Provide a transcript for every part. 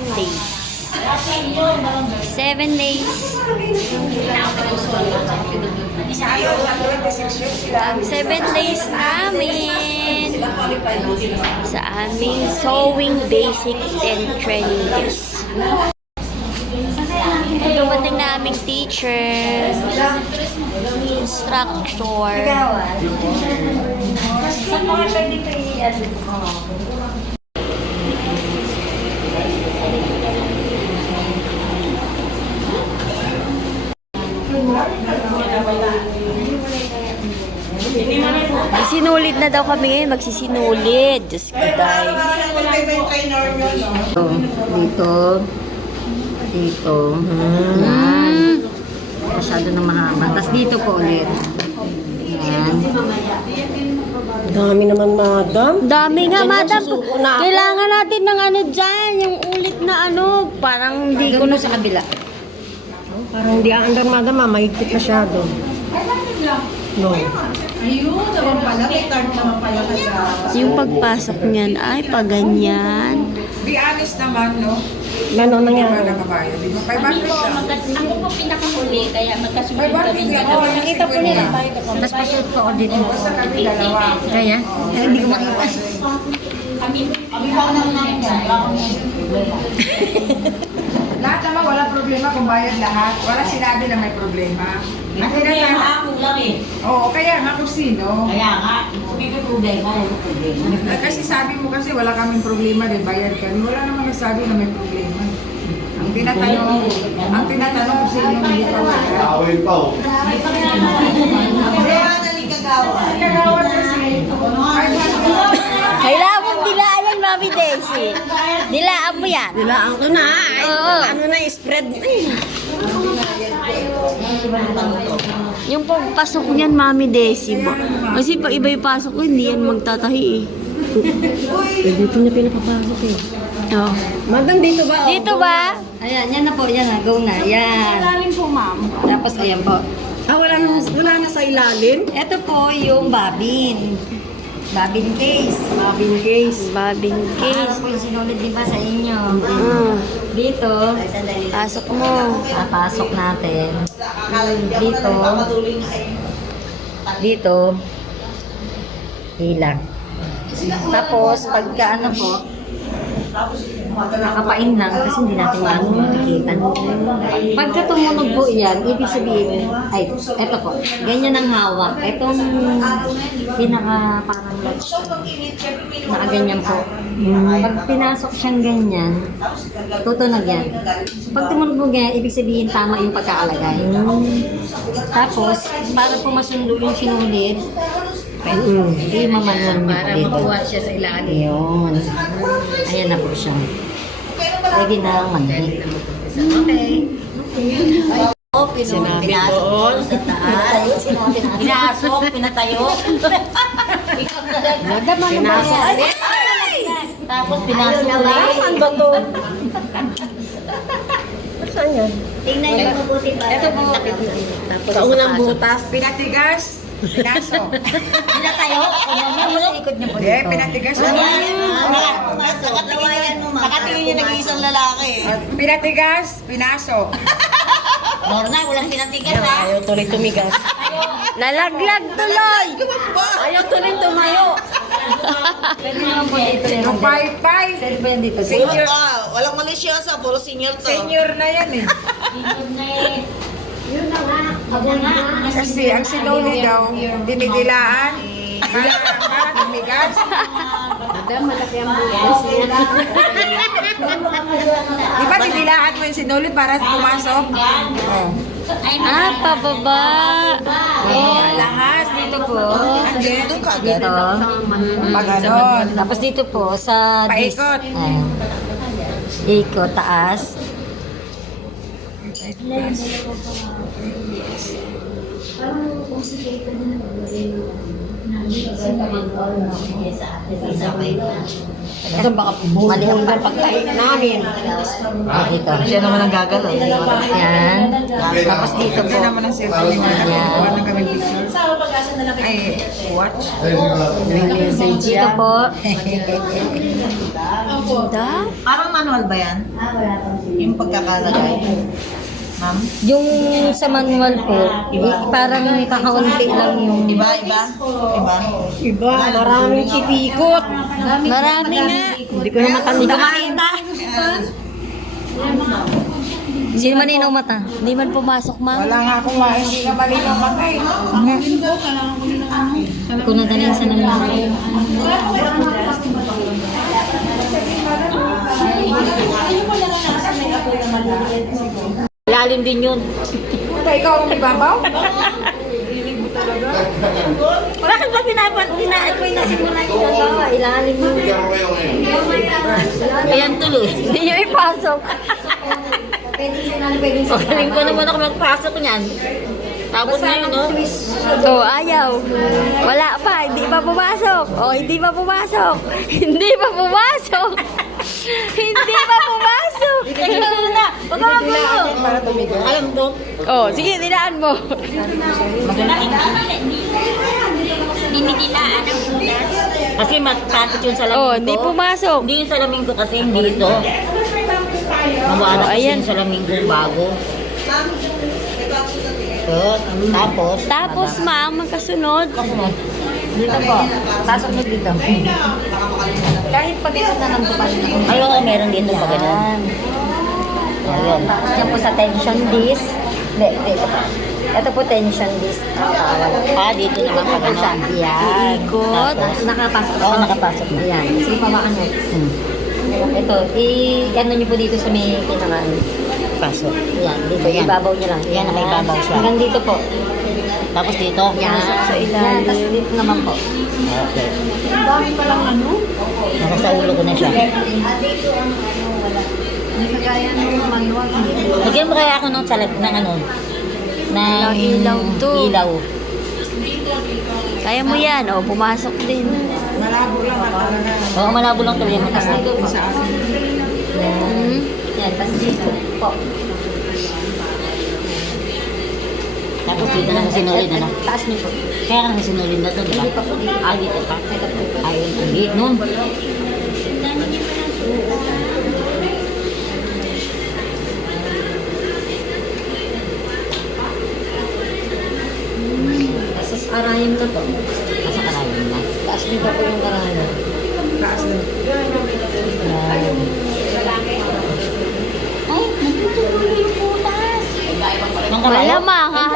days. 7 days. Ang 7 days namin sa aming sewing basic and training days. Dumating na aming teacher, instructor. Sinulid na daw kami ngayon. Magsisinulid. Diyos ko dahil. Dito. Yan. Masyado na mahaba. Tapos dito po ulit. Yan. Dami naman, madam. Dami nga, Diyan madam. nagsusuko na ako. Kailangan natin ng ano dyan. Yung ulit na ano. Parang hindi ko na sa kabila. Parang hindi aandar, madam. Mahigpit masyado. No. Ayun, naman pala. May card naman pala kaya. Yung pagpasok niyan ay paganyan. Be honest naman, no? Ano nangyari? Wala kabayo. Di ba? 500 lang. Ako po pinakahuli, kaya magkasunod 500 kami lang. dalawa. Nakita po nila. Tapos pasunod po ako dito. Sa kami dalawa. Kaya? Hindi ko makita. Kami pa nang nangyay. Lahat naman wala problema kung bayad lahat. Wala sinabi na may problema. Ang Problema kailangan. ako lang eh. Oo, kaya nga kung sino. Kaya nga, hindi ko problema, wala problema. Kasi sabi mo kasi wala kaming problema din, bayad kami. Wala namang nagsabi na may problema. Ang tinatanong kung sino hindi pa wala. Awin pa oh. Kagawad kasi. Kailangan mong dilaan yan, Mami Daisy. Dilaan mo yan. Dilaan ko na. Ay, Oo. ano na, spread na eh. Yung pagpasok niyan, Mami Daisy mo. Kasi pag iba yung pasok ko, hindi yan magtatahi eh. Dito niya pinapapasok eh. Oh. Madam, dito ba? Dito ba? Ayan, yan na po. Yan na. Go na. Yan. Ilalim po, ma'am. Tapos ayan po. Ah, wala na sa ilalim? Ito po yung babin. Babin case. Babin case. Babin Para case. po yung sinulid di ba sa inyo. Dito. Pasok mo. Papasok natin. Dito. Dito. Hilang. Tapos, pagka ano po, nakapain lang kasi hindi natin maano makikita. Pagka tumunog po yan, ibig sabihin, ay, eto po, ganyan ang hawak. Etong pinaka parang latch, nakaganyan po. Pag pinasok siyang ganyan, tutunog yan. Pag tumunog po ganyan, ibig sabihin tama yung pagkakalagay. Tapos, para po masundo yung sinulid, hindi mamanon niyo po dito. Para siya sa ilalim. Yun. Ayan na po siya. Pwede na manhit. Okay. Sinabi Pinasok ko. po sa taas. Pinasok, pinatayo. Madam, ano ba yan? Tapos pinasok ulit. Saan ba to? Saan yan? Tingnan niyo mabuti para. Ito po. Sa unang butas. Pinatigas. Pinasok. Pinatayo. Ano sa ikot niyo po Hindi, dito? pinatigas. Nakatingin niya nag-iisang lalaki eh. Pinatigas, pinasok. Lorna, walang pinatigas ha. Ayaw tuloy tumigas. Nalaglag tuloy! Ayaw tuloy tumayo. Pwede naman po dito. Yung pay-pay. Pwede po yan dito. Senior, Walang malisyosa, puro senior to. senior na yan eh. Kasi ang sinuli daw, dinidilaan. Para tumigas. Madam, malaki ang butas. Di ba dinidilaan mo yung sinuli para pumasok? Oh. Ah, pababa. Lahas, dito po. Dito. Pag ganon. Tapos dito po sa Paikot. Ayan. Ikot, taas. Ito baka mali ang pagkain namin. Dito. Siya naman ang gagalaw. Yan. Tapos dito po. Yan naman ang cellphone niya. Nakakuha ng kami picture. Ay, watch. Dito po. Da? Parang manual ba yan? Yung pagkakalagay. Ma'am? Yung sa manual po, parang kakaunti lang yung... Iba? Iba, maraming tipikot. Marami nga. Hindi ko na matanda. Sino maninaw mata? Hindi man pumasok, ma'am. Wala nga akong hindi ka malinaw matay. Kung nadaling sa naman. Lalim din yun. Ikaw ang ibabaw? Bakit ba pinaikoy na simula yung bawa? Ilalim mo. Ayan tuloy. Hindi nyo ipasok. Galing ko naman ako magpasok niyan. Tapos na yun, no? Oh, ayaw. Wala pa, hindi pa pumasok. Oh, hindi pa pumasok. Hindi pa pumasok. Hindi pa pumasok. Huwag ka magulo. Alam to? Oh, sige, nilaan mo. Kasi matapit yung salamin Oh, ko. hindi pumasok. Hindi yung salamin ko kasi hindi ito. Mawala kasi ayan. yung salamin ko bago. So, tapos, Tapos, ma'am, magkasunod. kasunod. Dito po. Pasok nyo dito. Kahit pag ito na lang po pa. Ayun nga, meron dito pa ganun. Ayun. Tapos yan po sa tension disc. Hindi, dito po. Ito po tension disc. Dito naman pa ganun. Yan. Ikot. Tapos nakapasok. Oo, nakapasok na. Yan. Sige pa ano. Ito, i-ano nyo po dito sa may kinangan. Pasok. Yan, dito. Ayan. Ibabaw nyo lang. Yan, nakaibabaw siya. Hanggang dito po. Tapos dito. Yan. Sa ilalim. Yan, tapos dito naman po. Okay. Nasa ulo ko na siya. Lagyan mo kaya ako ng salat ng ano? Ng Ilaw to. Ilaw. Kaya mo yan. Oh, pumasok din. Malabo lang at talaga. Oo, malabo lang tuloy yung mata. Hmm? Yan, tapos dito po. Tapos dito na sinulid na. Taas nyo po. Kaya ka nang sinulid na to, di ba? Hindi pa po dito. Dito pa. Ay, hindi. Noon. Tapos arayam na po. Nasa karayan na. Taas nyo pa po yung arayam. Taas na. Ay, nagtutuloy yung putas. Nang Malamang, ha?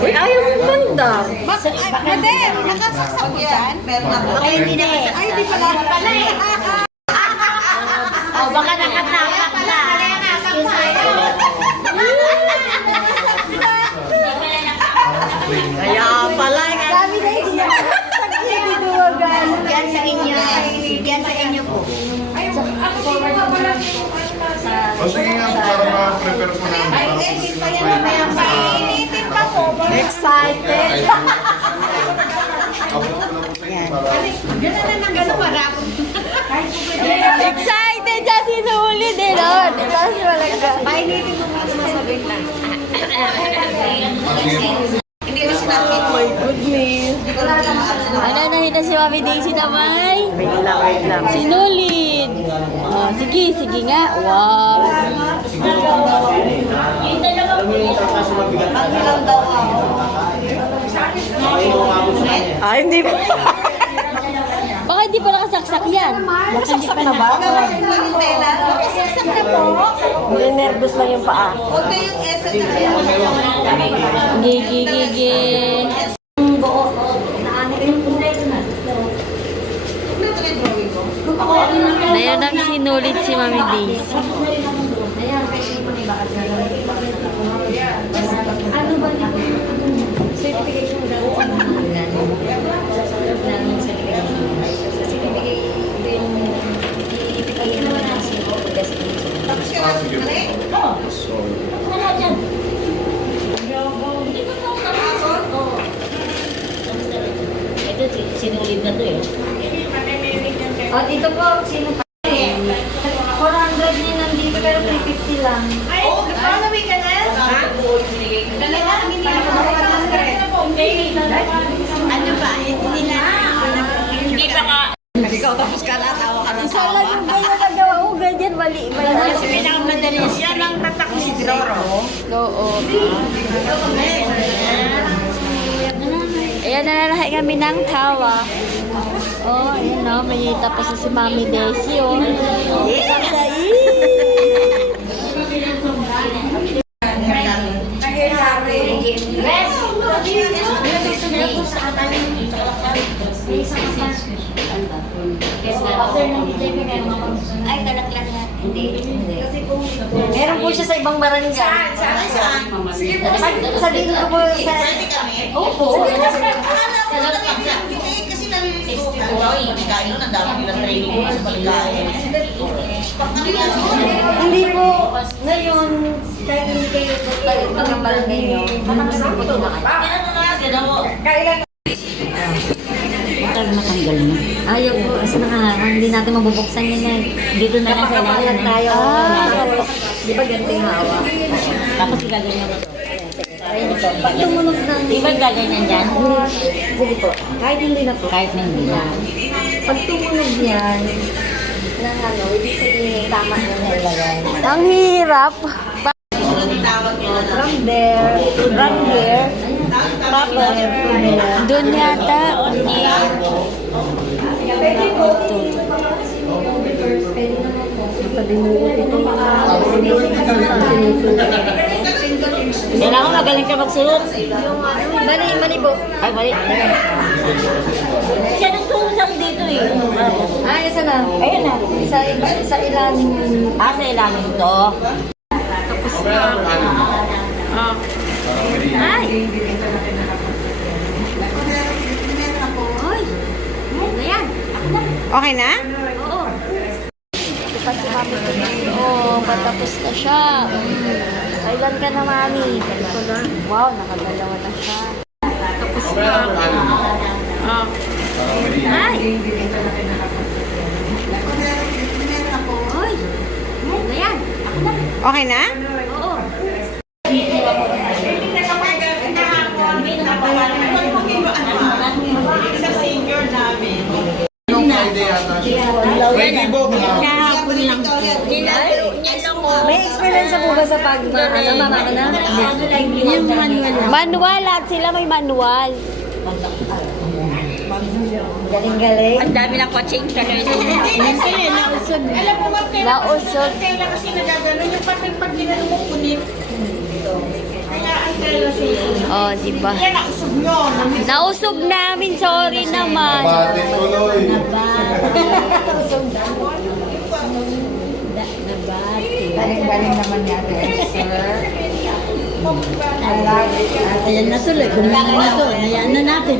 Uy, ayaw mo banda. Hindi, nakasaksak ko yan. Pero Ay, hindi na. Ay, di pala pala eh. Oh, baka nakatapak na. Kaya pala. Yan sa inyo. Yan sa inyo po. O sige nga, para ma-prepare po namin. Para po Edit pa yan mamaya. Painitin pa po. excited. Abot ko na po sa inyo para... Gano'n na ng gano'n para ako. Excited siya sinulid eh, Lord. Tapos walang ka. Painitin mo muna sasabihin lang. Hindi ko sinabi. My goodness. Ano na si Mami Daisy na may? Wait lang. Sinulid. Oh, sige, sige nga. Wow. Ay, hindi ba? Baka hindi pa nakasaksak yan. Nasaksak na ba? Masaksak na po. Nervous lang yung paa. Huwag na yung essence na Gigi, gigi. Mayroon ang sinulid si Mami Daisy. Ano ba ito? Certification daw. Ito, sinulid na to eh. O, dito po, sino pa? 400 din nandito pero 350 lang. Economy ka na? Ha? Dalawa kami nila. Ano ba? Ito nila. ikaw, tapos ka natawa ka ng Isa lang yung ganyan nagawa ko, ganyan, mali. Kasi pinakamadali yan ang tatak ni Doro. Oo. Ayan, nalalahi kami ng tawa. Oh, ayan o, may tapos na si Mami Daisy, oh. Ay, kalaklan na. Hindi. Meron po siya sa ibang barangay. Saan? Sige po. Sabihin ko po sa... Opo. Kasi naliligo ka. Pagkain nun, ang dami nilang training mo sa pagkain. Hindi po. Ngayon, kahit hindi kayo pagpalit ng barangay nyo, makakasama po ito na kayo. Kailan Matag matanggal na. Ayaw po. Kasi nakaharang. Hindi natin mabubuksan yun eh. Dito na lang sa ilalim tayo. Di ba ganito yung hawa? Tapos gaganyan mo to. Pag tumunog ng... Di ba gaganyan dyan? Sige po. Kahit hindi na po. Kahit na hindi na. Pag tumunog yan, ng ano, ibig sabihin tama na nailagay. Ang hirap. From there, tapos, Doon yata. Kailangan magaling ka magsulot. mali po. Ay, mali. Siya nagtulusang dito eh. Isa na. Ayun na. Sa ilalim. Sa ilalim to. Ay! Okay na? Oo. Diba si Mami ko na? Oo, patapos na siya. Kailan ka na, Mami? Wow, nakadalawa na siya. Tapos na. Ay! Oy! Ayan, ako na. Okay na? Oo. Yung Friday yata siya. Friday po. Kahapon lang po. May experience po ba sa mama ko na? Yung manual. Manual, lahat sila may manual. Galing-galing. Ang dami ng coaching tuloy. Kasi nausog. Alam mo ba, Nausog. kailan kasi nagagano yung pag ginano mo punit. Kaya ang kailan Oh, diba? Kaya nausog nyo. Nausog namin, sorry naman. Batik tuloy. Galing-galing naman niya, sir. Ayan na tuloy. Gumawa na to. Ayan na natin.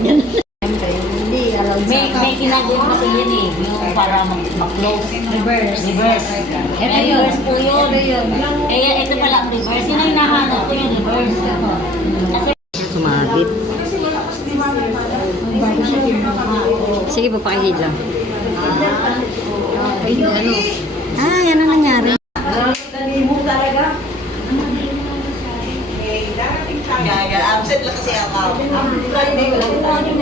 Hindi, alam May ginagawa kasi yun eh. Yung para mag-close. Reverse. Ito yun. Po yun. Eh, ito pala ang reverse. Yun ang hinahanap ko yung reverse. Kasi sumabit. Sige po, pakihid lang. Ay, ano?